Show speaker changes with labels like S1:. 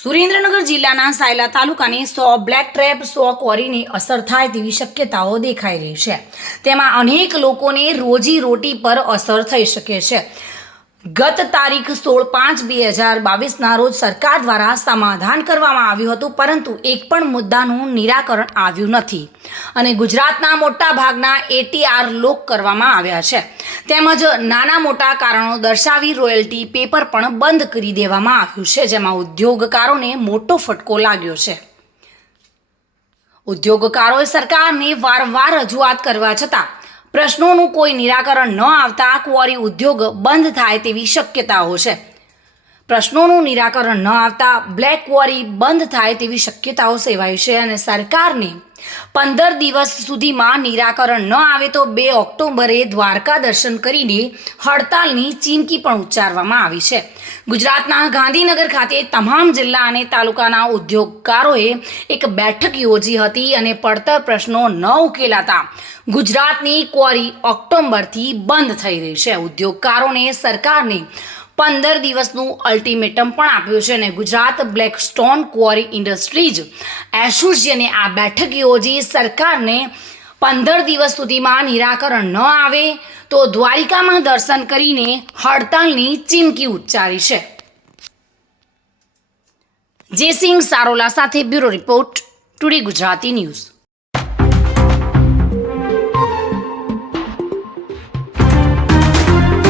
S1: સુરેન્દ્રનગર જિલ્લાના સાયલા તાલુકાની સો black trap સો ક્વોરીની અસર થાય તેવી શક્યતાઓ દેખાઈ રહી છે. તેમાં અનેક લોકોને રોજી રોટી પર અસર થઈ શકે છે. ગત તારીખ સોળ પાંચ બે હજાર બાવીસના રોજ સરકાર દ્વારા સમાધાન કરવામાં આવ્યું હતું, પરંતુ એક પણ મુદ્દાનું નિરાકરણ આવ્યું નથી. અને ગુજરાતના મોટા ભાગના એટીઆર લોક કરવામાં આવ્યા છે. તેમજ નાના મોટા કારણો દર્શાવી રોયલ્ટી પેપર પણ બંધ કરી દેવામાં આવ્યું છે, જેમાં ઉદ્યોગકારોને મોટો ફટકો લાગ્યો છે. ઉદ્યોગકારોએ સરકારને વારંવાર રજૂઆત કરવા છતાં પ્રશ્નોનું કોઈ નિરાકરણ ન આવતા ક્વોરી ઉદ્યોગ બંધ થાય તેવી શક્યતાઓ છે. પ્રશ્નોનું નિરાકરણ ન આવતા બ્લેક ક્વોરી બંધ થાય તેવી શક્યતાઓ સેવાઈ છે અને સરકારને પંદર દિવસ સુધીમાં નિરાકરણ ન આવે તો બે ઓક્ટોબરે દ્વારકા દર્શન કરીને હડતાલની ચીમકી પણ ઉચ્ચારવામાં આવી છે. ગુજરાતના ગાંધીનગર ખાતે તમામ જિલ્લા અને તાલુકાના ઉદ્યોગકારોએ એક બેઠક યોજી હતી અને પડતર પ્રશ્નો ન ઉકેલાતા ગુજરાતની ક્વોરી ઓક્ટોબરથી બંધ થઈ રહી છે. ઉદ્યોગકારોને સરકારને પંદર દિવસનું અલ્ટિમેટમ પણ આપ્યું છે અને Gujarat black stone quarry industries એસોસિએશને આ બેઠક યોજી સરકારને પંદર દિવસ સુધીમાં નિરાકરણ ન આવે તો દ્વારિકામાં દર્શન કરીને હડતાલની ચીમકી ઉચ્ચારી છે. જયસિંહ સારોલા સાથે bureau report, today Gujarati news.